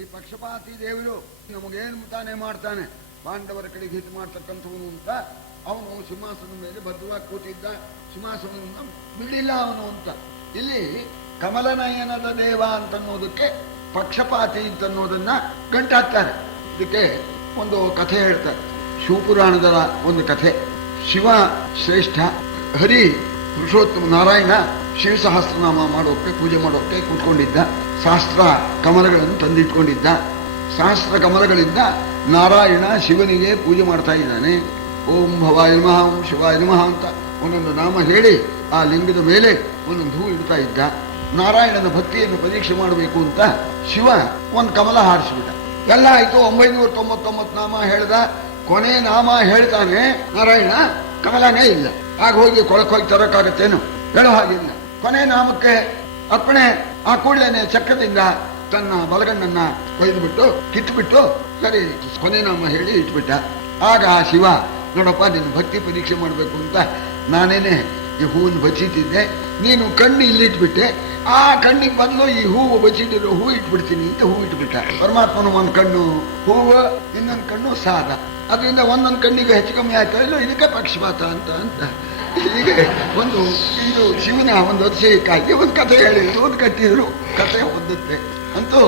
ಈ ಪಕ್ಷಪಾತಿ ದೇವರು ನಮಗೇನು ತಾನೇ ಮಾಡ್ತಾನೆ, ಪಾಂಡವರ ಕಡೆಗೆ ಹಿಟ್ ಮಾಡ್ತಕ್ಕಂಥವನು ಅಂತ. ಅವನು ಸಿಂಹಾಸನದ ಮೇಲೆ ಭದ್ರವಾಗಿ ಕೂತಿದ್ದ, ಸಿಂಹಾಸನವನ್ನು ಬಿಡಿಲ್ಲ ಅವನು ಅಂತ. ಇಲ್ಲಿ ಕಮಲನಯನದ ದೇವ ಅಂತನ್ನೋದಕ್ಕೆ ಪಕ್ಷಪಾತಿ ಅಂತನ್ನೋದನ್ನ ಗಂಟಾಕ್ತಾರೆ. ಇದಕ್ಕೆ ಒಂದು ಕಥೆ ಹೇಳ್ತಾರೆ, ಶಿವಪುರಾಣದ ಒಂದು ಕಥೆ. ಶಿವ ಶ್ರೇಷ್ಠ, ಹರಿ ಪುರುಷೋತ್ತಮ ನಾರಾಯಣ ಶಿವಸಹಸ್ರನಾಮ ಮಾಡೋಕೆ ಪೂಜೆ ಮಾಡೋಕೆ ಕೂತ್ಕೊಂಡಿದ್ದ. ಸಹಸ್ರ ಕಮಲಗಳನ್ನು ತಂದಿಟ್ಕೊಂಡಿದ್ದ. ಸಹಸ್ರ ಕಮಲಗಳಿಂದ ನಾರಾಯಣ ಶಿವನಿಗೆ ಪೂಜೆ ಮಾಡ್ತಾ ಇದ್ದಾನೆ. ಓಂ ಭವಾಯ ನಮಃ, ಓಂ ಶಿವಾಯ ನಮಃ ಅಂತ ಒಂದೊಂದು ನಾಮ ಹೇಳಿ ಆ ಲಿಂಗದ ಮೇಲೆ ಒಂದೊಂದು ಹೂ ಇಡ್ತಾ ಇದ್ದ. ನಾರಾಯಣನ ಭಕ್ತಿಯನ್ನು ಪರೀಕ್ಷೆ ಮಾಡಬೇಕು ಅಂತ ಶಿವ ಒಂದು ಕಮಲ ಹಾರಿಸಿಬಿಟ್ಟ. ಎಲ್ಲ ಆಯ್ತು, 999 ನಾಮ ಹೇಳ್ದ. ಕೊನೆ ನಾಮ ಹೇಳ್ತಾನೆ ನಾರಾಯಣ, ಕಮಲನೇ ಇಲ್ಲ. ಆಗ ಹೋಗಿ ಕೊಳಕೋಗಿ ತರಕಾಗತ್ತೇನು, ಹೇಳೋ ಹಾಗಿಲ್ಲ. ಕೊನೆ ನಾಮಕ್ಕೆ ಅರ್ಪಣೆ. ಆ ಕೂಡಲೇನೆ ಚಕ್ರದಿಂದ ತನ್ನ ಬಲಗಣ್ಣನ್ನ ಕೊಯ್ದುಬಿಟ್ಟು ಕಿಟ್ಬಿಟ್ಟು ಸರಿ ಕೊನೆ ನಾಮ ಹೇಳಿ ಇಟ್ಬಿಟ್ಟ. ಆಗ ಆ ಶಿವ, ನೋಡಪ್ಪ ನಿನ್ನ ಭಕ್ತಿ ಪರೀಕ್ಷೆ ಮಾಡಬೇಕು ಅಂತ ನಾನೇನೆ ಈ ಹೂವನ್ನು ಬಚ್ಚಿಟ್ಟಿದ್ದೆ, ನೀನು ಕಣ್ಣು ಇಲ್ಲಿಟ್ಬಿಟ್ಟೆ, ಆ ಕಣ್ಣಿಗೆ ಬದಲು ಈ ಹೂವು ಬಚ್ಚಿಟ್ಟಿರೋ ಹೂ ಇಟ್ಬಿಡ್ತೀನಿ ಅಂತ ಹೂ ಇಟ್ಬಿಟ್ಟ. ಪರಮಾತ್ಮನ ಒಂದು ಕಣ್ಣು ಹೂವು, ಇನ್ನೊಂದು ಕಣ್ಣು ಸಾದ. ಅದರಿಂದ ಒಂದೊಂದು ಕಣ್ಣಿಗೆ ಹೆಚ್ಚು ಕಮ್ಮಿ ಆಯ್ತಾ ಇಲ್ಲ, ಇದಕ್ಕೆ ಪಕ್ಷಪಾತ ಅಂತ ಹೀಗೆ ಒಂದು ಇದು ಶಿವನ ಒಂದು ಅತಿಶಯಕ್ಕಾಗಿ ಒಂದು ಕಥೆ ಹೇಳಿದ್ರು, ಒಂದು ಕಟ್ಟಿದ್ರು, ಕಥೆ ಹೊಂದುತ್ತೆ. ಅಂತೂ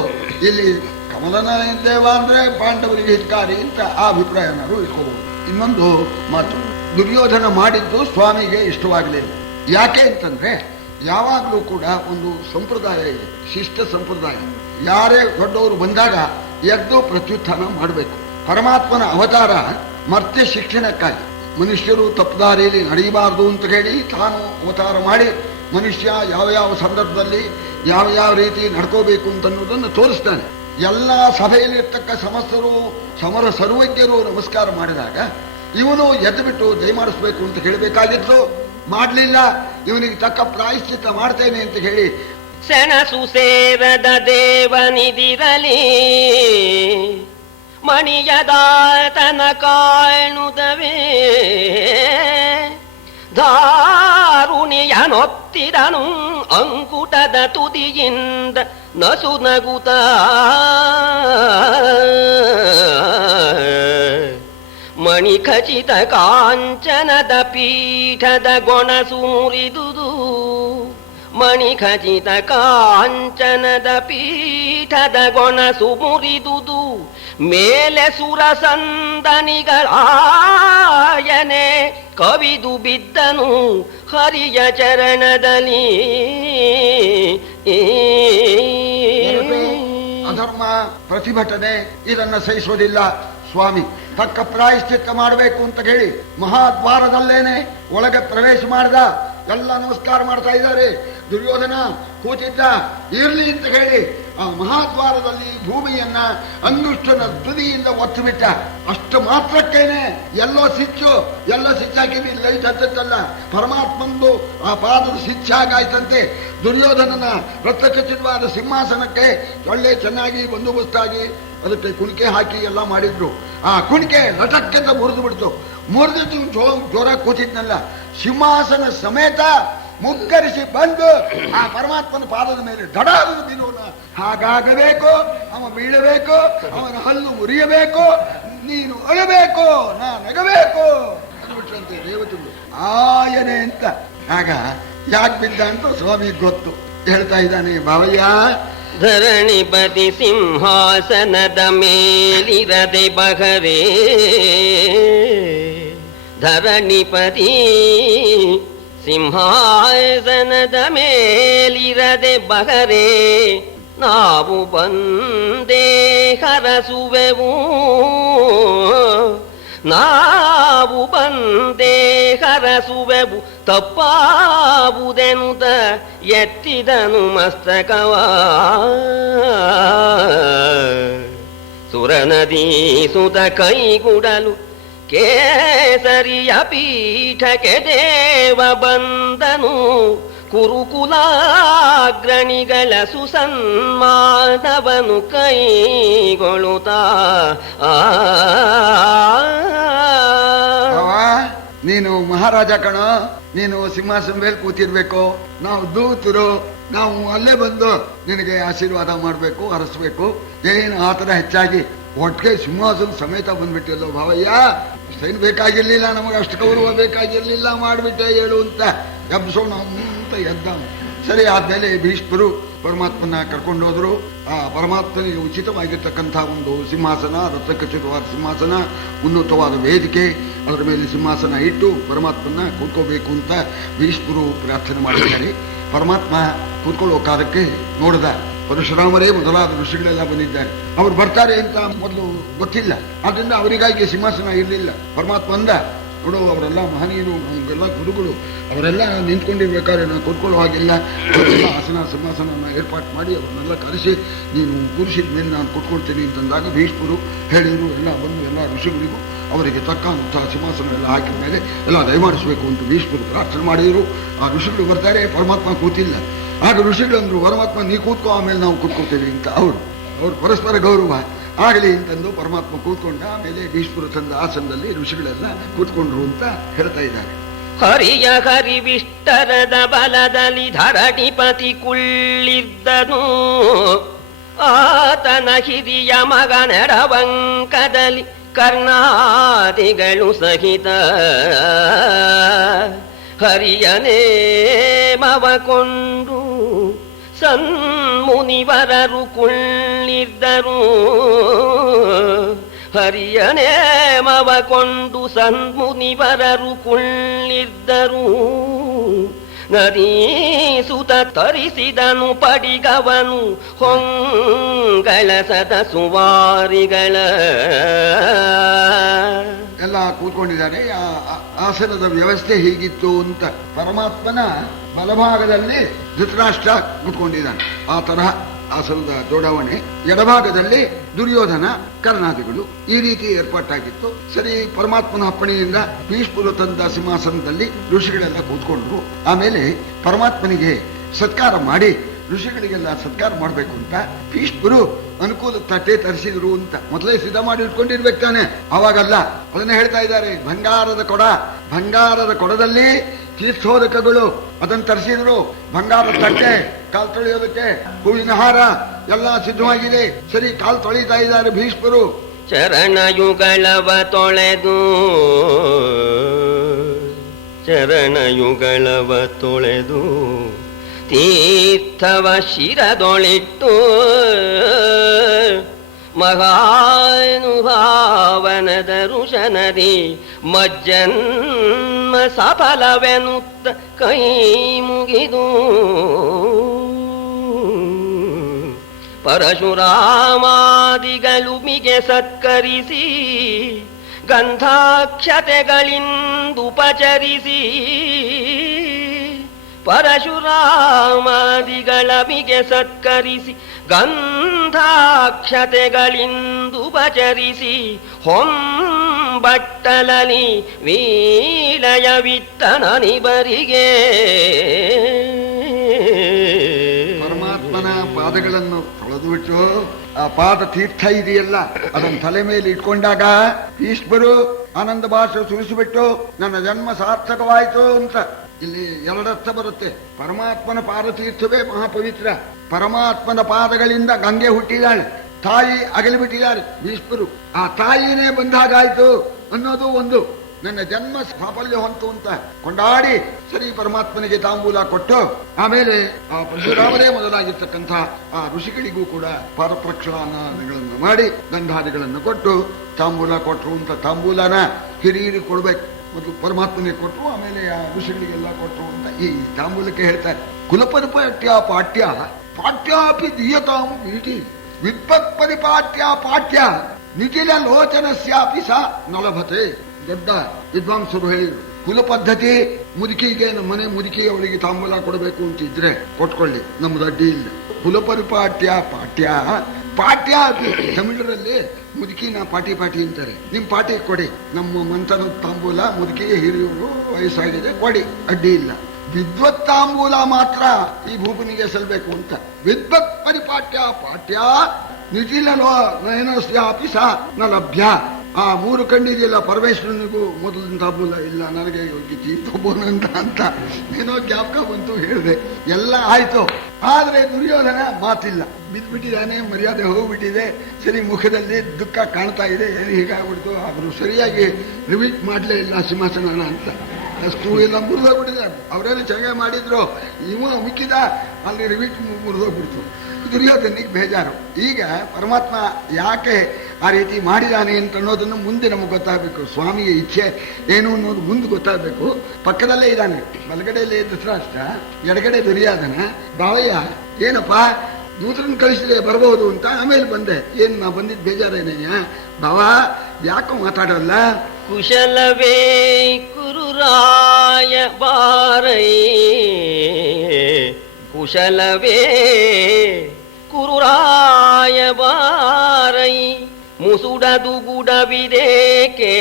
ಇಲ್ಲಿ ಕಮಲನಯನ ದೇವ ಅಂದ್ರೆ ಪಾಂಡವರಿಗೆ ಹಿತಕಾರಿ ಅಂತ ಆ ಅಭಿಪ್ರಾಯನಾರು ಇಟ್ಕೋಬಹುದು. ಇನ್ನೊಂದು ಮಾತು, ದುರ್ಯೋಧನ ಮಾಡಿದ್ದು ಸ್ವಾಮಿಗೆ ಇಷ್ಟವಾಗಲಿಲ್ಲ. ಯಾಕೆ ಅಂತಂದ್ರೆ ಯಾವಾಗಲೂ ಕೂಡ ಒಂದು ಸಂಪ್ರದಾಯ ಇದೆ, ಶಿಷ್ಟ ಸಂಪ್ರದಾಯ. ಯಾರೇ ದೊಡ್ಡವರು ಬಂದಾಗ ಎದ್ದು ಪ್ರತ್ಯುತ್ಥಾನ ಮಾಡಬೇಕು. ಪರಮಾತ್ಮನ ಅವತಾರ ಮರ್ತ್ಯ ಶಿಕ್ಷಣಕ್ಕಾಗಿ, ಮನುಷ್ಯರು ತಪ್ಪುದಾರಿಯಲ್ಲಿ ನಡೆಯಬಾರದು ಅಂತ ಹೇಳಿ ತಾನು ಅವತಾರ ಮಾಡಿ ಮನುಷ್ಯ ಯಾವ ಯಾವ ಸಂದರ್ಭದಲ್ಲಿ ಯಾವ ಯಾವ ರೀತಿ ನಡ್ಕೋಬೇಕು ಅಂತನ್ನುವುದನ್ನು ತೋರಿಸ್ತಾನೆ. ಎಲ್ಲ ಸಭೆಯಲ್ಲಿರ್ತಕ್ಕ ಸಮಸ್ತರು ಸರ್ವಜ್ಞರು ನಮಸ್ಕಾರ ಮಾಡಿದಾಗ ಇವನು ಎದ್ದು ಬಿಟ್ಟು ಜಯ ಮಾಡಿಸ್ಬೇಕು ಅಂತ ಹೇಳಬೇಕಾಗಿತ್ತು, ಮಾಡಲಿಲ್ಲ. ಇವನಿಗೆ ತಕ್ಕ ಪ್ರಾಯಶ್ಚಿತ್ತ ಮಾಡ್ತೇನೆ ಅಂತ ಹೇಳಿ ಸೆಣಸು ಸೇರದ ದೇವನಿದಿರಲಿ ಮಣಿಯದಾತನ ಕಾಣುದವೇ ಧಾರುಣಿಯನೊತ್ತಿದನು ಅಂಕುಟದ ತುದಿಯಿಂದ ನಸು ನಗುತ್ತ ಮಣಿಖಚಿತ ಕಾಂಚನದ ಪೀಠದ ಗೊಣಸು ಮುರಿದುದು ಮಣಿಖಚಿತ ಕಾಂಚನದ ಪೀಠದ ಗೊಣಸು ಮುರಿದುದು ಮೇಲೆ ಸುರಸಂದನಿಗಳಾಯನೆ ಕವಿದು ಬಿದ್ದನು ಹರಿಯ ಚರಣದಲ್ಲಿ. ಅಧರ್ಮ ಪ್ರತಿಭಟನೆ ಇದನ್ನ ಸಹಿಸೋದಿಲ್ಲ ಸ್ವಾಮಿ, ತಕ್ಕ ಪ್ರಾಯಶ್ಚಿತ್ತ ಮಾಡಬೇಕು ಅಂತ ಹೇಳಿ ಮಹಾದ್ವಾರದಲ್ಲೇನೆ ಒಳಗೆ ಪ್ರವೇಶ ಮಾಡಿದ. ಎಲ್ಲ ನಮಸ್ಕಾರ ಮಾಡ್ತಾ ಇದ್ದಾರೆ. ದುರ್ಯೋಧನ ಕೂತಿದ್ದ, ಇರ್ಲಿ ಅಂತ ಹೇಳಿ ಆ ಮಹಾದ್ವಾರದಲ್ಲಿ ಭೂಮಿಯನ್ನ ಅಂಗುಷ್ಟನ ತುದಿಯಿಂದ ಒತ್ತು ಬಿಟ್ಟ. ಅಷ್ಟು ಮಾತ್ರಕ್ಕೇನೆ ಎಲ್ಲೋ ಸಿಚ್ಚಾಕಿವಿ, ಲೈಟ್ ಹತ್ತಲ್ಲ, ಪರಮಾತ್ಮಂದು ಆ ಪಾದದ ಸಿಚ್ಚಾಗಾಯ್ತಂತೆ. ದುರ್ಯೋಧನನ ರಕ್ತಖಚಿತವಾದ ಸಿಂಹಾಸನಕ್ಕೆ ಒಳ್ಳೆ ಚೆನ್ನಾಗಿ ಬಂದೋಬಸ್ತಾಗಿ ಅದಕ್ಕೆ ಕುಣಿಕೆ ಹಾಕಿ ಎಲ್ಲ ಮಾಡಿದ್ರು. ಆ ಕುಣಿಕೆ ಲಟಕ್ಕೆಂತ ಮುರಿದು ಬಿಡ್ತು. ಮುರಿದಿದ್ದು ಜೋರ ಕೂತಿದ್ನಲ್ಲ, ಸಿಂಹಾಸನ ಸಮೇತ ಮುಗ್ಗರಿಸಿ ಬಂದು ಆ ಪರಮಾತ್ಮನ ಪಾದದ ಮೇಲೆ ದಡಾದ ಬೀಳೋಣ. ಹಾಗಾಗಬೇಕು, ಅವ ಬೀಳಬೇಕು, ಅವನ ಹಲ್ಲು ಮುರಿಯಬೇಕು, ನೀನು ಅಳಬೇಕು, ನಾ ನಗಬೇಕು ಅಂದ್ಬಿಟ್ರಂತೆ ದೇವತೆಗಳು. ಆಯನೆ ಅಂತ. ಆಗ ಯಾಕೆ ಬಿದ್ದ ಅಂತ ಸ್ವಾಮಿ ಗೊತ್ತು. ಹೇಳ್ತಾ ಇದ್ದಾನೆ, ಬಾವಯ್ಯ, ಧರಣಿಪತಿ ಸಿಂಹಾಸನದ ಮೇಲಿರದೆ ಬಗರೇ, ಧರಣಿಪತಿ ಸಿಂಹಾಸನದ ಮೇಲಿರದೆ ಬಗರೇ, ನಾವು ಬಂದೇ ಹರಸುವೆವು, ನಾವು ಬಂದೇ ಹರಸುವೆವು, ತಪ್ಪಾವುದೆನುತ ಎತ್ತಿದನು ಮಸ್ತಕವ. ಸುರನದಿ ಸುತ ಕೈಗುಡಲು ಕೇಸರಿಯ ಪೀಠಕ್ಕೆ ದೇವ ಬಂದನು, ಕುರುಕುಲಾಗ್ರಣಿಗಳ ಸುಸನ್ಮಾನವನು ಕೈಗೊಳ್ಳುತ್ತಾ. ನೀನು ಮಹಾರಾಜ ಕಣ, ನೀನು ಸಿಂಹಾಸನ ಮೇಲೆ ಕೂತಿರ್ಬೇಕು, ನಾವು ದೂತರು, ನಾವು ಅಲ್ಲೇ ಬಂದು ನಿನಗೆ ಆಶೀರ್ವಾದ ಮಾಡಬೇಕು, ಹರಸ್ಬೇಕು. ಏನು ಆ ಥರ ಹೆಚ್ಚಾಗಿ ಒಟ್ಟಿಗೆ ಸಿಂಹಾಸನ ಸಮೇತ ಬಂದ್ಬಿಟ್ಟಿಲ್ಲೋ ಭಾವಯ್ಯ, ಅಷ್ಟೇನು ಬೇಕಾಗಿರ್ಲಿಲ್ಲ, ನಮಗೆ ಅಷ್ಟು ಗೌರವ ಬೇಕಾಗಿರ್ಲಿಲ್ಲ, ಮಾಡಿಬಿಟ್ಟೆ ಹೇಳು ಅಂತ ಎಬ್ಸೋಣ ಅಂತ ಎದ್ದ. ಸರಿ, ಆದ್ಮೇಲೆ ಭೀಷ್ಮರು ಪರಮಾತ್ಮನ ಕರ್ಕೊಂಡು ಹೋದ್ರು. ಆ ಪರಮಾತ್ಮನಿಗೆ ಉಚಿತವಾಗಿರ್ತಕ್ಕಂಥ ಒಂದು ಸಿಂಹಾಸನ, ರತ್ನಖಚಿತವಾದ ಸಿಂಹಾಸನ, ಉನ್ನತವಾದ ವೇದಿಕೆ, ಅದರ ಮೇಲೆ ಸಿಂಹಾಸನ ಇಟ್ಟು ಪರಮಾತ್ಮನ ಕೂತ್ಕೋಬೇಕು ಅಂತ ಭೀಷ್ಮರು ಪ್ರಾರ್ಥನೆ ಮಾಡಿದ್ದಾರೆ. ಪರಮಾತ್ಮ ಕೂತ್ಕೊಳ್ಳೋ ಕಾಲಕ್ಕೆ ನೋಡಿದ ಪರಶುರಾಮರೇ ಮೊದಲಾದ ಋಷಿಗಳೆಲ್ಲ ಬಂದಿದ್ದಾರೆ. ಅವ್ರು ಬರ್ತಾರೆ ಅಂತ ಮೊದಲು ಗೊತ್ತಿಲ್ಲ, ಆದ್ರಿಂದ ಅವರಿಗಾಗಿ ಸಿಂಹಾಸನ ಇರಲಿಲ್ಲ. ಪರಮಾತ್ಮ ಅಂದ, ನೋಡು ಅವರೆಲ್ಲ ಮಹನೀಯರು, ನಮಗೆಲ್ಲ ಗುರುಗಳು, ಅವರೆಲ್ಲ ನಿಂತ್ಕೊಂಡಿರ್ಬೇಕಾದ್ರೆ ನಾನು ಕೂತ್ಕೊಳ್ಳೋ ಹಾಗಿಲ್ಲ, ಅವರೆಲ್ಲ ಆಸನ ಸಿಂಹಾಸನ ಏರ್ಪಾಟ್ ಮಾಡಿ ಅವ್ರನ್ನೆಲ್ಲ ಕರೆಸಿ ನೀನು ಕೂರಿಸಿದ ಮೇಲೆ ನಾನು ಕೂತ್ಕೊಳ್ತೀನಿ ಅಂತಂದಾಗ ಭೀಷ್ಮರು ಹೇಳಿದರು. ಎಲ್ಲ ಬಂದು ಎಲ್ಲ ಋಷಿಗಳಿಗೂ ಅವರಿಗೆ ತಕ್ಕಂಥ ಸಿಂಹಾಸನ ಎಲ್ಲ ಹಾಕಿದ ಮೇಲೆ ಎಲ್ಲ ದಯಮಾಡಿಸ್ಬೇಕು ಅಂತ ಭೀಷ್ಮರು ಪ್ರಾರ್ಥನೆ ಮಾಡಿದರು. ಆ ಋಷಿಗಳು ಬರ್ತಾರೆ, ಪರಮಾತ್ಮ ಕೂತಿಲ್ಲ. ಆಗ ಋಷಿಗಳಂದ್ರು, ಪರಮಾತ್ಮ ನೀ ಕೂತ್ಕೋ, ಆಮೇಲೆ ನಾವು ಕೂತ್ಕೊಳ್ತೇವೆ ಅಂತ. ಅವ್ರು ಪರಸ್ಪರ ಗೌರವ ಆಗಲಿ ಅಂತಂದು ಪರಮಾತ್ಮ ಕೂತ್ಕೊಂಡ. ಆಮೇಲೆ ಭೀಷ್ಮರು ತಂದ ಆಸನದಲ್ಲಿ ಋಷಿಗಳೆಲ್ಲ ಕೂತ್ಕೊಂಡ್ರು ಅಂತ ಹೇಳ್ತಾ ಇದ್ದಾರೆ. ಹರಿಯ ಹರಿವಿಷ್ಟರದ ಬಲದಲ್ಲಿ ಧರಣಿಪತಿ ಕುಳ್ಳಿದ್ದನು, ಆತನ ಹಿರಿಯ ಮಗನೆಡವಂಕದಲ್ಲಿ ಕರ್ಣಾದಿಗಳು ಸಹಿತ ಹರಿಯನೇ ಮವಕೊಂಡು ಸನ್ಮುನಿವರರು ಕುಳ್ಳಿದ್ದರು. ಹರಿಯನೇ ಮವಕೊಂಡು ಸನ್ಮುನಿವರರು ಕುಳ್ಳಿದ್ದರು. ನದೀಸುತ ತರಿಸಿದನು ಪಡಿಗವನು ಹೊಂಗಳಸದ ಸುವಾರಿಗಳ. ಎಲ್ಲ ಕೂತ್ಕೊಂಡಿದ್ದಾರೆ. ಆಸನದ ವ್ಯವಸ್ಥೆ ಹೀಗಿತ್ತು ಅಂತ. ಪರಮಾತ್ಮನ ಬಲಭಾಗದಲ್ಲಿ ಧೃತರಾಷ್ಟ್ರ ಕೂತ್ಕೊಂಡಿದ್ದಾನೆ, ಆ ತರಹ ಆಸನದ ಜೋಡಾವಣೆ. ಎಡಭಾಗದಲ್ಲಿ ದುರ್ಯೋಧನ, ಕರ್ಣಾದಿಗಳು, ಈ ರೀತಿ ಏರ್ಪಾಟಾಗಿತ್ತು. ಸರಿ, ಪರಮಾತ್ಮನ ಅಪ್ಪಣೆಯಿಂದ ಭೀಷ್ಮರು ತಂದ ಸಿಂಹಾಸನದಲ್ಲಿ ಋಷಿಗಳೆಲ್ಲ ಕೂತ್ಕೊಂಡ್ರು. ಆಮೇಲೆ ಪರಮಾತ್ಮನಿಗೆ ಸತ್ಕಾರ ಮಾಡಿ ಋಷಿಗಳಿಗೆಲ್ಲ ಸತ್ಕಾರ ಮಾಡ್ಬೇಕು ಅಂತ ಭೀಷ್ಮರು ಅನುಕೂಲ ತಟ್ಟೆ ತರಿಸಿದ್ರು ಅಂತ. ಮೊದಲೇ ಸಿದ್ಧ ಮಾಡಿ ಇಟ್ಕೊಂಡಿರ್ಬೇಕು ತಾನೆ, ಅವಾಗಲ್ಲ. ಅದನ್ನ ಹೇಳ್ತಾ ಇದ್ದಾರೆ. ಬಂಗಾರದ ಕೊಡದಲ್ಲಿ ತೀರ್ಥೋದಕಗಳು ಅದನ್ನು ತರಿಸಿದ್ರು. ಬಂಗಾರದ ತಟ್ಟೆ, ಕಾಲು ತೊಳೆಯೋದಕ್ಕೆ ಹೂವಿನ ಹಾರ ಎಲ್ಲ ಸಿದ್ಧವಾಗಿದೆ. ಸರಿ, ಕಾಲು ತೊಳಿತಾ ಇದ್ದಾರೆ ಭೀಷ್ಮರು. ಚರಣಯುಗಳವ ತೊಳೆದು ತೀರ್ಥವ ಶಿರದೊಳಿಟ್ಟು ಮಹಾನುಭಾವನದ ಋಷನದಿ ಮಜ್ಜನ್ಮ ಸಫಲವೆನುತ್ತ ಕೈ ಮುಗಿದು ಪರಶುರಾಮಾದಿಗಳು ಮಿಗೆ ಸತ್ಕರಿಸಿ ಗಂಧಾಕ್ಷತೆಗಳಿಂದುಪಚರಿಸಿ ಪರಶುರಾಮಾದಿಗಳ ಮಿಗೆ ಸತ್ಕರಿಸಿ ಗಂಧಾಕ್ಷತೆಗಳಿಂದುಪಚರಿಸಿ ಹೊಂಬಟ್ಟಲನಿ ವೀಳಯವಿತ್ತನಿಬರಿಗೆ ಪರಮಾತ್ಮನ ಪಾದಗಳನ್ನು ತೊಳೆದು ಬಿಟ್ಟು ಆ ಪಾದ ತೀರ್ಥ ಇದೆಯಲ್ಲ ಅದನ್ನು ತಲೆ ಮೇಲೆ ಇಟ್ಕೊಂಡಾಗ ಭೀಷ್ಮರು ಆನಂದ ಭಾಷೆ ಸುರಿಸಿಬಿಟ್ಟು ನನ್ನ ಜನ್ಮ ಸಾರ್ಥಕವಾಯಿತು ಅಂತ. ಇಲ್ಲಿ ಎರಡರ್ಥ ಬರುತ್ತೆ. ಪರಮಾತ್ಮನ ಪಾದತೀರ್ಥವೇ ಮಹಾಪವಿತ್ರ. ಪರಮಾತ್ಮನ ಪಾದಗಳಿಂದ ಗಂಗೆ ಹುಟ್ಟಿದಾಳೆ, ತಾಯಿ ಅಗಲಿಬಿಟ್ಟಿದ್ದಾರೆ ಭೀಷ್ಮರು. ಆ ತಾಯಿನೇ ಬಂದಾಗಾಯ್ತು ಅನ್ನೋದು ಒಂದು. ನನ್ನ ಜನ್ಮ ಸಾಫಲ್ಯ ಹೊಂತು ಅಂತ ಕೊಂಡಾಡಿ ಸರಿ ಪರಮಾತ್ಮನಿಗೆ ತಾಂಬೂಲ ಕೊಟ್ಟು ಆಮೇಲೆ ಆ ಪರಶುರಾಮರೇ ಮೊದಲಾಗಿರ್ತಕ್ಕಂಥ ಆ ಋಷಿಗಳಿಗೂ ಕೂಡ ಪಾದಪ್ರಕ್ಷಾಲನಗಳನ್ನು ಮಾಡಿ ಗಂಧಾದಿಗಳನ್ನು ಕೊಟ್ಟು ತಾಂಬೂಲ ಕೊಟ್ಟರು ಅಂತ. ತಾಂಬೂಲನ ಹಿರಿಯರಿಗೆ ಕೊಡ್ಬೇಕು. ಮೊದಲು ಪರಮಾತ್ಮನಿಗೆ ಕೊಟ್ಟರು, ಆಮೇಲೆ ಆ ಋಷಿಗಳಿಗೆಲ್ಲ ಕೊಟ್ಟರು ಅಂತ ಈ ತಾಂಬೂಲಕ್ಕೆ ಹೇಳ್ತಾರೆ. ಕುಲಪರಿಪಾಟ್ಯ ಪಾಠ್ಯ ಪಾಠ್ಯಾಪಿ ದೀಯತಾಂ ನೀತಿ ವಿದ್ವತ್ ಪರಿಪಾಟ್ಯ ಪಾಠ್ಯ ನಿಖಿಲ ಲೋಚನಸ್ಯಾಪಿ ಸ ನಲಭತೆ. ದೊಡ್ಡ ವಿದ್ವಾಂಸರು ಹೇಳಿದ್ರು, ಕುಲ ಪದ್ಧತಿ ಮುದುಕಿಗೆ ನಮ್ಮ ಮನೆ ಮುದುಕಿ ಅವಳಿಗೆ ತಾಂಬೂಲ ಕೊಡಬೇಕು ಅಂತಿದ್ರೆ ಕೊಟ್ಕೊಳ್ಳಿ, ನಮ್ದು ಅಡ್ಡಿ ಇಲ್ಲ. ಕುಲಪರಿಪಾಟ್ಯ ಪಾಠ್ಯ ಪಾಠ್ಯ ತಮಿಳರಲ್ಲಿ ಮುದುಕಿನ ಪಾಟಿ ಅಂತಾರೆ. ನಿಮ್ ಪಾಟಿ ಕೊಡಿ, ನಮ್ಮ ಮಂಥನ ತಾಂಬೂಲ ಮುದುಕಿಗೆ ಹಿರಿಯವರು ವಯಸ್ಸಾಗಿದೆ ಕೊಡಿ, ಅಡ್ಡಿ ಇಲ್ಲ. ವಿದ್ವತ್ ತಾಂಬೂಲ ಮಾತ್ರ ಈ ಭೂಪನಿಗೆ ಸಲ್ಬೇಕು ಅಂತ. ವಿದ್ವತ್ ಪರಿಪಾಟ್ಯ ಪಾಠ್ಯ ನಿಖಿಲ ನಯನಸ್ಯಾಪಿ ಸ ನ ಲಭ್ಯ. ಆ 3 ಕಣ್ಣಿದೆಯಲ್ಲ, ಪರಮೇಶ್ವರನಿಗೂ ಮೊದಲಿನ ಹಬ್ಬ ಇಲ್ಲ, ನನಗೆ ಜೀತಬೋನಂತ ಅಂತ ಏನೋ ಜ್ಞಾಪಕ ಬಂತು, ಹೇಳಿದೆ. ಎಲ್ಲ ಆಯ್ತು. ಆದ್ರೆ ದುರ್ಯೋಧನ ಮಾತಿಲ್ಲ, ಬಿದ್ದುಬಿಟ್ಟಿದ್ದಾನೆ, ಮರ್ಯಾದೆ ಹೋಗ್ಬಿಟ್ಟಿದೆ. ಸರಿ, ಮುಖದಲ್ಲಿ ದುಃಖ ಕಾಣ್ತಾ ಇದೆ. ಏನು ಹೀಗಾಗ್ಬಿಡ್ತು, ಅವರು ಸರಿಯಾಗಿ ರಿವೀಟ್ ಮಾಡಲೇ ಇಲ್ಲ ಸಿಂಹಾಸನ ಅಂತ. ಅಷ್ಟು ಎಲ್ಲ ಮುರಿದೋಗ್ಬಿಟ್ಟಿದೆ. ಅವರೆಲ್ಲ ಚೆನ್ನಾಗಿ ಮಾಡಿದ್ರು, ಇವ ಮಿಕ್ಕಿದ ಅಲ್ಲಿ ರಿವೀಟ್ ಮುರಿದೋಗ್ಬಿಡ್ತು. ದುರ್ಯೋಧನಿಗೆ ಬೇಜಾರು. ಈಗ ಪರಮಾತ್ಮ ಯಾಕೆ ಆ ರೀತಿ ಮಾಡಿದಾನೆ ಅಂತ ಅನ್ನೋದನ್ನು ಮುಂದೆ ನಮಗೆ ಗೊತ್ತಾಗಬೇಕು. ಸ್ವಾಮಿಯ ಇಚ್ಛೆ ಏನು ಅನ್ನೋದು ಮುಂದೆ ಗೊತ್ತಾಗಬೇಕು. ಪಕ್ಕದಲ್ಲೇ ಇದ್ದಾನೆ, ಬಲಗಡೆಯಲ್ಲೇ ಧೃತರಾಷ್ಟ್ರ, ಎಡಗಡೆ ದುರ್ಯೋಧನ. ಬಾವಯ್ಯ ಏನಪ್ಪ ದೂತರನ್ನು ಕಳಿಸಿದೆ ಬರಬಹುದು ಅಂತ, ಆಮೇಲೆ ಬಂದೆ. ಏನು ನಾ ಬಂದಿದ್ದು ಬೇಜಾರೇನಯ್ಯ? ಬಾವ ಯಾಕೋ ಮಾತಾಡೋಲ್ಲ? ಕುಶಲವೇ ಕುರುರಾಯ ಬಾರೈ, ಕುಶಲವೇ ಕುರುರಾಯ ಬಾರೈ, ಮುಸುಡದು ಗುಡವಿದೇಕೆ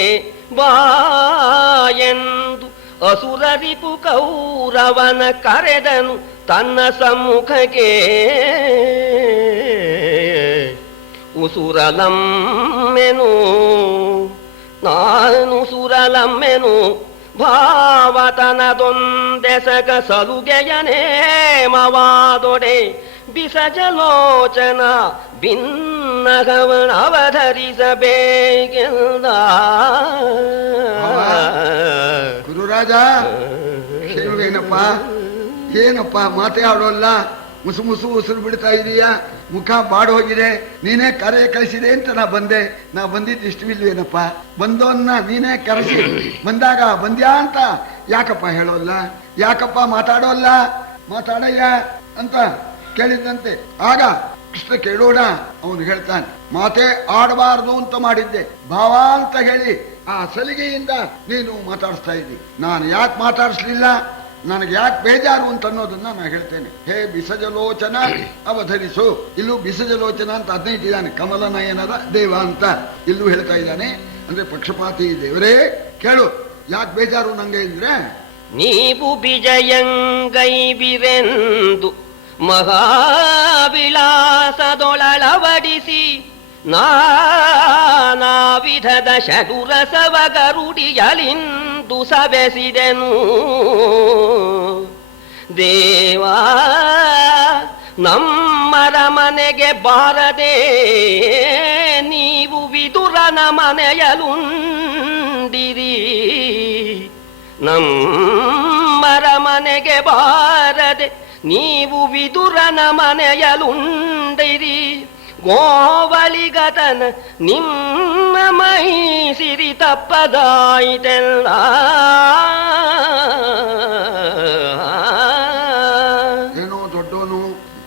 ಬಾಯೆಂದು ಅಸುರರಿಪು ಕೌರವನ ಕರೆದನು ತನ್ನ ಸಮ್ಮುಖಕ್ಕೆ. ಉಸುರಲಮ್ಮೆನು ನಾನು ಸುರಲಮ್ಮೆನು, ಭಾವತನದೊಂದೆಸಗ ಸಲುಗೆಯನೇಮವಾದೊಡೆ, ಬಿಸಜಲೋಚನ ಭಿನ್ನಗವನವಧರಿಸಬೇಕೆಂದ. ಗುರುರಾಜ ಏನಪ್ಪ ಏನಪ್ಪ ಮಾತೇ ಆಡೋಲ್ಲ, ಮುಸು ಮುಸು ಉಸಿರು ಬಿಡ್ತಾ ಇದೀಯಾ, ಮುಖ ಬಾಡೋಗಿದೆ. ನೀನೇ ಕರೆ ಕಳಿಸಿದೆ ಅಂತ ನಾ ಬಂದೆ. ನಾ ಬಂದಿದ್ದು ಇಷ್ಟವಿಲ್ವೇನಪ್ಪ? ಬಂದೋನ್ನ ನೀನೇ ಕರೆಸಿ ಬಂದಾಗ ಬಂದ್ಯಾ ಅಂತ ಯಾಕಪ್ಪ ಹೇಳೋಲ್ಲ? ಯಾಕಪ್ಪ ಮಾತಾಡೋಲ್ಲ? ಮಾತಾಡಯ್ಯ ಅಂತ ಕೇಳಿದ್ದಂತೆ. ಆಗ ಕೃಷ್ಣ ಕೇಳೋಣ, ಅವನು ಹೇಳ್ತಾನೆ, ಮಾತೇ ಆಡಬಾರದು ಅಂತ ಮಾಡಿದ್ದೆ ಭಾವ ಅಂತ ಹೇಳಿ ಆ ಸಲಿಗೆಯಿಂದ ನೀನು ಮಾತಾಡಿಸ್ತಾ ಇದ್ದಿ. ನಾನು ಯಾಕೆ ಮಾತಾಡಿಸ್ಲಿಲ್ಲ, ನನಗೆ ಯಾಕೆ ಬೇಜಾರು ಅಂತ ಅನ್ನೋದನ್ನ ನಾನು ಹೇಳ್ತೇನೆ. ಹೇ ಬಿಸಜಲೋಚನ ಅವಧರಿಸು. ಇಲ್ಲೂ ಬಿಸಜಲೋಚನ ಅಂತ 15 ಇದ್ದಾನೆ, ಕಮಲನಯನದ ದೇವ ಅಂತ ಇಲ್ಲೂ ಹೇಳ್ತಾ ಇದ್ದಾನೆ. ಅಂದ್ರೆ ಪಕ್ಷಪಾತಿ ದೇವರೇ ಕೇಳು, ಯಾಕೆ ಬೇಜಾರು ನಂಗೆ ಅಂದ್ರೆ, ನೀವು ಬಿಜಯಂಗೈಬಿರೆಂದು ಮಹಾವಿಲಾಸದೊಳವಡಿಸಿ ನಾನಾ ವಿಧದ ಷಡುರಸವಗರುಡಿಯಲಿಂದು ಸವೆಸಿದೆನು. ದೇವಾ ನಮ್ಮರ ಮನೆಗೆ ಬಾರದೆ ನೀವು ವಿದುರನ ಮನೆಯಲುಂಡಿರಿ. ನಮ್ಮರ ಮನೆಗೆ ಬಾರದೆ ನೀವು ವಿದುರನ ಮನೆಯಲುಂಡಿರಿ. ಗೋವಲಿಗತನ ನಿಮ್ಮ ಮೈ ಸಿರಿ ತಪ್ಪದಾಯಿತೆಲ್ಲ. ಏನೋ ದೊಡ್ಡವನು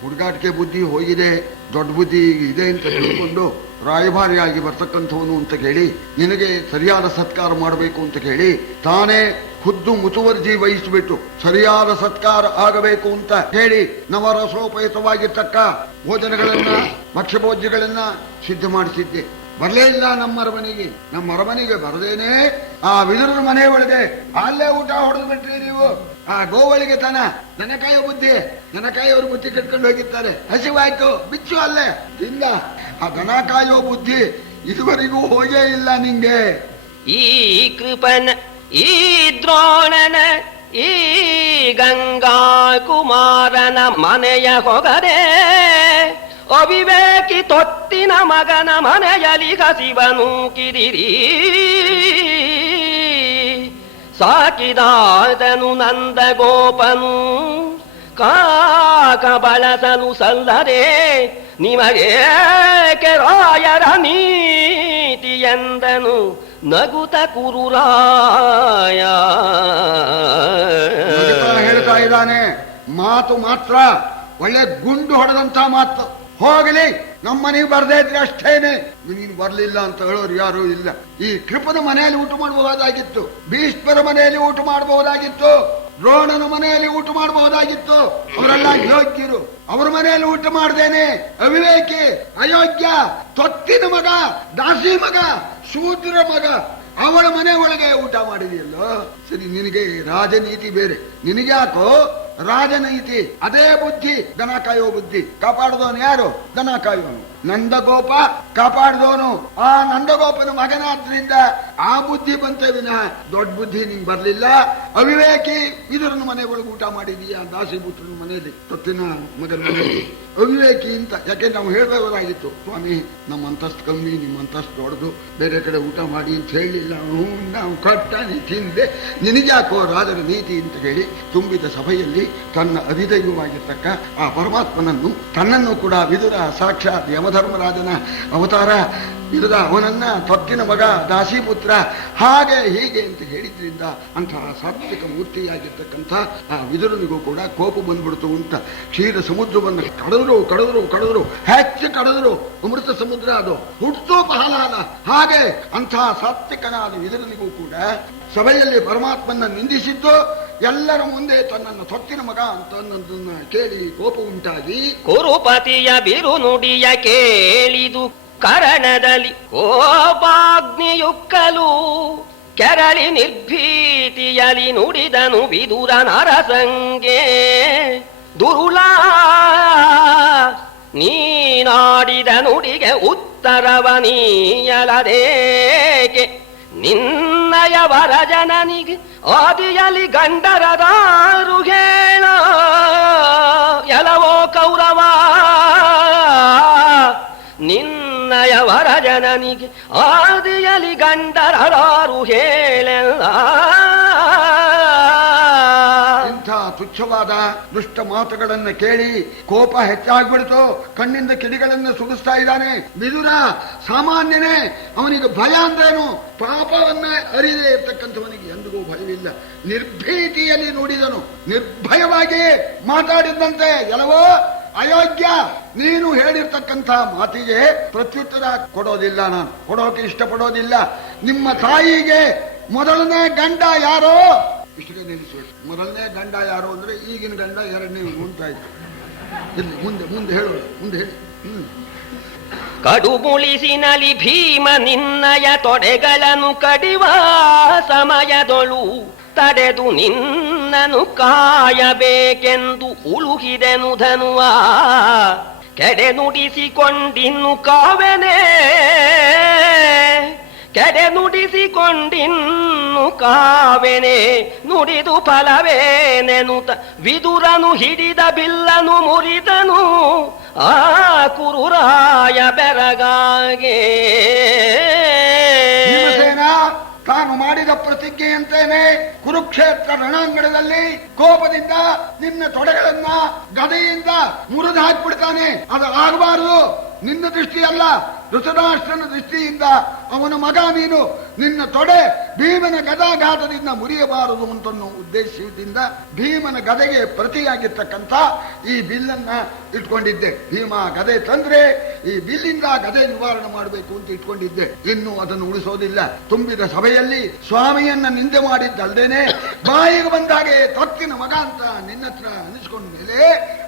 ಹುಡುಗಾಟಿಕೆ ಬುದ್ಧಿ ಹೋಗಿದೆ, ದೊಡ್ಡ ಬುದ್ಧಿ ಇದೆ ಅಂತ ತಿಳ್ಕೊಂಡು ರಾಯಭಾರಿಯಾಗಿ ಬರ್ತಕ್ಕಂಥವನು ಅಂತ ಕೇಳಿ, ನಿನಗೆ ಸರಿಯಾದ ಸತ್ಕಾರ ಮಾಡಬೇಕು ಅಂತ ಕೇಳಿ ತಾನೇ ಖುದ್ದು ಮುತುವರ್ಜಿ ವಹಿಸಿಬಿಟ್ಟು ಸರಿಯಾದ ಸತ್ಕಾರ ಆಗಬೇಕು ಅಂತ ಹೇಳಿ ನವರಸೋಪಯುತವಾಗಿರ್ತಕ್ಕ ಭೋಜನಗಳನ್ನ ಭಕ್ಷ್ಯಭೋಜ್ಯಗಳನ್ನ ಸಿದ್ಧ ಮಾಡಿಸಿದ್ದೆ. ಬರಲೇ ಇಲ್ಲ ನಮ್ಮ ಅರಮನೆಗೆ ಬರದೇನೆ ಆ ವಿದುರನ ಮನೆ ಒಳಗೆ ಅಲ್ಲೇ ಊಟ ಹೊಡೆದು ಬಿಟ್ರಿ ನೀವು. ಆ ಗೋವಳಿಗೆ ತನ ದನಕಾಯೋ ಬುದ್ಧಿ, ದನಕಾಯೋರು ಬುದ್ಧಿ ಕಟ್ಕೊಂಡು ಹೋಗಿರ್ತಾರೆ. ಹಸಿವಾಯ್ತು ಬಿಚ್ಚು ಅಲ್ಲೇ ತಿಂದ. ಆ ದನ ಕಾಯೋ ಬುದ್ಧಿ ಇದುವರೆಗೂ ಹೋಗೇ ಇಲ್ಲ ನಿಂಗೆ. ಈ ಕೃಪನ ಈ ದ್ರೋಣನ ಈ ಗಂಗಾ ಕುಮಾರನ ಮನೆಯ ಹೊಗದೆ ಅವಿವೇಕಿ ತೊತ್ತಿನ ಮಗನ ಮನೆಯಲಿ ಹಸಿವನು ಕಿರಿರಿ. ಸಾಕಿದಾದನು ನಂದ ಗೋಪನು ಕಾಕ ಬಳಸಲು ಸಲ್ಲದೆ ನಿಮಗೇಕೆ ರಾಯರ ನೀತಿ ಎಂದನು ನಗುತ ಕುರುರಾಯ. ಹೇಳ್ತಾ ಇದ್ದಾನೆ, ಮಾತು ಮಾತ್ರ ಒಳ್ಳೆ ಗುಂಡು ಹೊಡೆದಂತ ಮಾತು. ಹೋಗಲಿ, ನಮ್ಮನೆಗೆ ಬರ್ದೇ ಇದ್ರೆ ಅಷ್ಟೇನೆ. ನೀನು ಬರ್ಲಿಲ್ಲ ಅಂತ ಹೇಳೋರು ಯಾರು ಇಲ್ಲ. ಈ ಕೃಪನ ಮನೆಯಲ್ಲಿ ಊಟ ಮಾಡಬಹುದಾಗಿತ್ತು, ಭೀಷ್ಮರ ಮನೆಯಲ್ಲಿ ಊಟ ಮಾಡಬಹುದಾಗಿತ್ತು, ದ್ರೋಣನ ಮನೆಯಲ್ಲಿ ಊಟ ಮಾಡಬಹುದಾಗಿತ್ತು. ಅವರೆಲ್ಲ ಯೋಗ್ಯರು. ಅವರ ಮನೆಯಲ್ಲಿ ಊಟ ಮಾಡ್ದೇನೆ ಅವಿವೇಕಿ, ಅಯೋಗ್ಯ, ತೊತ್ತಿನ ಮಗ, ದಾಸಿ ಮಗ, ಶೂದ್ರ ಮಗ, ಅವಳ ಮನೆ ಒಳಗೆ ಊಟ ಮಾಡಿದೆಯಲ್ಲೋ. ಸರಿ, ನಿನಗೆ ರಾಜನೀತಿ ಬೇರೆ. ನಿನಗ್ಯಾಕೋ ರಾಜನೈತಿ. ಅದೇ ಬುದ್ಧಿ ದನ ಕಾಯೋ ಬುದ್ಧಿ. ಕಾಪಾಡಿದವನು ಯಾರು? ದನ ಕಾಯೋನು. ನಂದಗೋಪ ಕಾಪಾಡಿದವನು. ಆ ನಂದಗೋಪನ ಮಗನಾದ್ರಿಂದ ಆ ಬುದ್ಧಿ ಬಂತೆ ವಿನಃ ದೊಡ್ಡ ಬುದ್ಧಿ ನಿಂಗೆ ಬರ್ಲಿಲ್ಲ. ಅವಿವೇಕಿ ಇದರನ್ನು ಮನೆ ಒಳಗೆ ಊಟ ಮಾಡಿದೀಯಾ ದಾಸಿಪುತ್ರನ ಮನೆಯಲ್ಲಿ, ತೊತ್ತಿನ ಮಗನ ಮನೆಯಲ್ಲಿ. ಅವಿವೇಕಿ ಅಂತ ಯಾಕೆ ನಾವು ಹೇಳಬಹುದಾಗಿತ್ತು, ಸ್ವಾಮಿ ನಮ್ಮ ಅಂತಸ್ತು ಕಮ್ಮಿ, ನಿಮ್ಮ ಅಂತಸ್ತು ದೊಡ್ಡದು, ಬೇರೆ ಕಡೆ ಊಟ ಮಾಡಿ ಅಂತ ಹೇಳಿಲ್ಲ. ನಾವು ಕಟ್ಟಾನಿ ತಿಂದೆ, ನಿನಗ್ಯಾಕೋ ರಾಜರ ನೀತಿ ಅಂತ ಹೇಳಿ ತುಂಬಿದ ಸಭೆಯಲ್ಲಿ ತನ್ನ ಅಧಿದೈವವಾಗಿರ್ತಕ್ಕ ಆ ಪರಮಾತ್ಮನನ್ನು, ತನ್ನನ್ನು ಕೂಡ ವಿದುರ ಸಾಕ್ಷಾತ್ ಯಮಧರ್ಮರಾಜನ ಅವತಾರ, ವಿದುರ ಅವನನ್ನ ತೊತ್ತಿನ ಮಗ, ದಾಸಿಪುತ್ರ, ಹಾಗೆ ಹೀಗೆ ಅಂತ ಹೇಳಿದ್ರಿಂದ ಅಂತಹ ಸಾತ್ವಿಕ ಮೂರ್ತಿಯಾಗಿರ್ತಕ್ಕಂಥ ಆ ವಿದುರನಿಗೂ ಕೂಡ ಕೋಪ ಬಂದ್ಬಿಡ್ತು ಅಂತ. ಕ್ಷೀರ ಸಮುದ್ರವನ್ನು ಕಡಿದ್ರು ಹೆಚ್ಚು ಕಡಿದ್ರು ಅಮೃತ ಸಮುದ್ರ ಅದು ಹುಟ್ಟು ಬಹಳಾದ ಹಾಗೆ ಅಂತಹ ಸಾತ್ವಿಕನಾದ ವಿದುರನಿಗೂ ಕೂಡ ಸಭೆಯಲ್ಲಿ ಪರಮಾತ್ಮನ ನಿಂದಿಸಿದ್ದು, ಎಲ್ಲರ ಮುಂದೆ ತನ್ನನ್ನು ತೊತ್ತಿನ ಮಗ ಅಂತ ಅನ್ನೋದನ್ನ ಕೇಳಿ ಕೋಪ ಉಂಟಾಗಿ ಕುರುಪತಿಯ ಬಿರು ನುಡಿಯ ಕೇಳಿದು ಕರಣದಲ್ಲಿ ಕೋಪಾಗ್ನಿಯುಕ್ಕಲು ಕೆರಳಿ ನಿರ್ಭೀತಿಯಲಿ ನುಡಿದನು ವಿದುರ ನರಸಂಗೆ. ದುರುಳ ನೀನಾಡಿದ ನುಡಿಗೆ ಉತ್ತರವ ನೀಯಲದೇಕೆ, ನಿನ್ನಯ ವರಜನನಿಗೆ ಆದಿಯಲಿ ಗಂಡರದಾರು ಹೇಳ. ಎಲವೋ ಕೌರವ ನಿನ್ನಯ ವರಜನನಿಗೆ ಆದಿಯಲಿ ಗಂಡರದಾರು ಹೇಳೆಲ್ಲ. ಇಂಥ ತುಚ್ಛವಾದ ದುಷ್ಟ ಮಾತುಗಳನ್ನು ಕೇಳಿ ಕೋಪ ಹೆಚ್ಚಾಗ್ಬಿಡ್ತು. ಕಣ್ಣಿಂದ ಕಿಡಿಗಳನ್ನು ಸುಗಿಸ್ತಾ ಇದ್ದಾನೆ ವಿದುರ. ಸಾಮಾನ್ಯನೇ, ಅವನಿಗೆ ಭಯ ಅಂದ್ರೇನು? ಪಾಪವನ್ನ ಅರಿದೇ ಇರ್ತಕ್ಕಂಥವನಿಗೆ ಎಂದಿಗೂ ಭಯವಿಲ್ಲ. ನಿರ್ಭೀತಿಯಲ್ಲಿ ನುಡಿದನು, ನಿರ್ಭಯವಾಗಿ ಮಾತಾಡಿದ್ದಂತೆ. ಎಲ್ಲವೋ ಅಯೋಗ್ಯ, ನೀನು ಹೇಳಿರ್ತಕ್ಕಂಥ ಮಾತಿಗೆ ಪ್ರತ್ಯುತ್ತರ ಕೊಡೋದಿಲ್ಲ, ನಾನು ಕೊಡೋಕೆ ಇಷ್ಟಪಡೋದಿಲ್ಲ. ನಿಮ್ಮ ತಾಯಿಗೆ ಮೊದಲನೇ ಗಂಡ ಯಾರೋ? ಇಷ್ಟಕ್ಕೆ ನಿಲ್ಲಿಸ್ಬಿಟ್ಟು ಮೊದಲನೇ ಗಂಡ ಯಾರು ಅಂದ್ರೆ ಈಗಿನ ಗಂಡ ಎರಡನೇ ಉಂಟಾಯ್ತು. ಇಲ್ಲಿ ಮುಂದೆ ಹೇಳು, ಮುಂದೆ ಹೇಳಿ. ಕಡುಮುಳಿಸಿನಲಿ ಭೀಮ ನಿನ್ನಯ ತೊಡೆಗಳನ್ನು ಕಡಿವ ಸಮಯದೊಳು ತಡೆದು ನಿನ್ನನು ಕಾಯಬೇಕೆಂದು ಉಳುಹಿದೆನು ಧನುವ. ಕೆಡೆ ನುಡಿಸಿಕೊಂಡಿನ್ನು ಕಾವೆನೆ, ಕೆಡೆ ನುಡಿಸಿಕೊಂಡಿನ್ನು ಕಾವೆನೆ, ನುಡಿದು ಫಲವೇನೆನುತ ವಿದುರನು ಹಿಡಿದ ಬಿಲ್ಲನು ಮುರಿದನು ಆ ಕುರುರಾಯ ಬೆರಗಾಗೆ. ತಾನು ಮಾಡಿದ ಪ್ರತಿಜ್ಞೆಯಂತೇನೆ ಕುರುಕ್ಷೇತ್ರ ರಣಾಂಗಣದಲ್ಲಿ ಕೋಪದಿಂದ ನಿನ್ನ ತೊಡೆಗಳನ್ನ ಗದೆಯಿಂದ ಮುರಿದು ಹಾಕಿಬಿಡ್ತಾನೆ. ಅದು ಆಗಬಾರದು. ನಿನ್ನ ದೃಷ್ಟಿಯಲ್ಲ, ಧೃತರಾಷ್ಟ್ರನ ದೃಷ್ಟಿಯಿಂದ ಅವನ ಮಗ ನೀನು. ನಿನ್ನ ತೊಡೆ ಭೀಮನ ಗದಾಘಾತದಿಂದ ಮುರಿಯಬಾರದು ಅಂತನ್ನೋ ಉದ್ದೇಶದಿಂದ ಭೀಮನ ಗದೆಗೆ ಪ್ರತಿಯಾಗಿರ್ತಕ್ಕಂಥ ಈ ಬಿಲ್ಲನ್ನ ಇಟ್ಕೊಂಡಿದ್ದೆ. ಭೀಮ ಗದೆ ತಂದ್ರೆ ಈ ಬಿಲ್ಲಿಂದ ಗದೆ ನಿವಾರಣೆ ಮಾಡಬೇಕು ಅಂತ ಇಟ್ಕೊಂಡಿದ್ದೆ. ಇನ್ನು ಅದನ್ನು ಉಳಿಸೋದಿಲ್ಲ. ತುಂಬಿದ ಸಭೆಯಲ್ಲಿ ಸ್ವಾಮಿಯನ್ನ ನಿಂದೆ ಮಾಡಿದ್ದಲ್ದೇನೆ ಬಾಯಿಗೆ ಬಂದಾಗೆ ತೊತ್ತಿನ ಮಗ ಅಂತ ನಿನ್ನ ಹತ್ರ ಅನಿಸ್ಕೊಂಡ ಮೇಲೆ,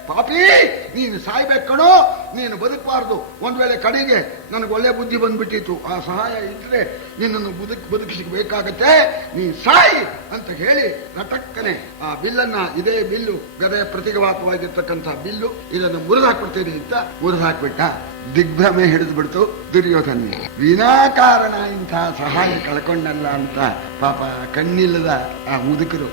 ಪಾಪಿ ನೀನು ಸಾಯ್ಬೇಕಣೋ, ನೀನು ಬದುಕಬಾರ್ದು. ಒಂದ್ ವೇಳೆ ಕಡೆಗೆ ನನಗೆ ಒಳ್ಳೆ ಬುದ್ಧಿ ಬಂದ್ಬಿಟ್ಟಿತ್ತು, ಆ ಸಹಾಯ ಇದ್ರೆ ನಿನ್ನನ್ನು ಬದುಕಿಸಬೇಕಾಗತ್ತೆ, ನೀ ಸಾಯಿ ಅಂತ ಹೇಳಿ ನಟಕ್ಕನೆ ಆ ಬಿಲ್ಲನ್ನ, ಇದೇ ಬಿಲ್ಲು ಗದೆಯ ಪ್ರತಿಘಾತವಾಗಿರ್ತಕ್ಕಂಥ ಬಿಲ್ಲು, ಇದನ್ನು ಮುರಿದು ಹಾಕ್ಬಿಡ್ತೇನೆ ಅಂತ ಮುರಿದು ಹಾಕ್ಬಿಟ್ಟ. ದಿಗ್ಭ್ರಮೆ ಹಿಡಿದು ಬಿಡ್ತು ದುರ್ಯೋಧನ. ವಿನಾಕಾರಣ ಇಂಥ ಸಹಾಯ ಕಳ್ಕೊಂಡಲ್ಲ ಅಂತ ಪಾಪ ಕಣ್ಣಿಲ್ಲದ ಆ ಮುದುಕರು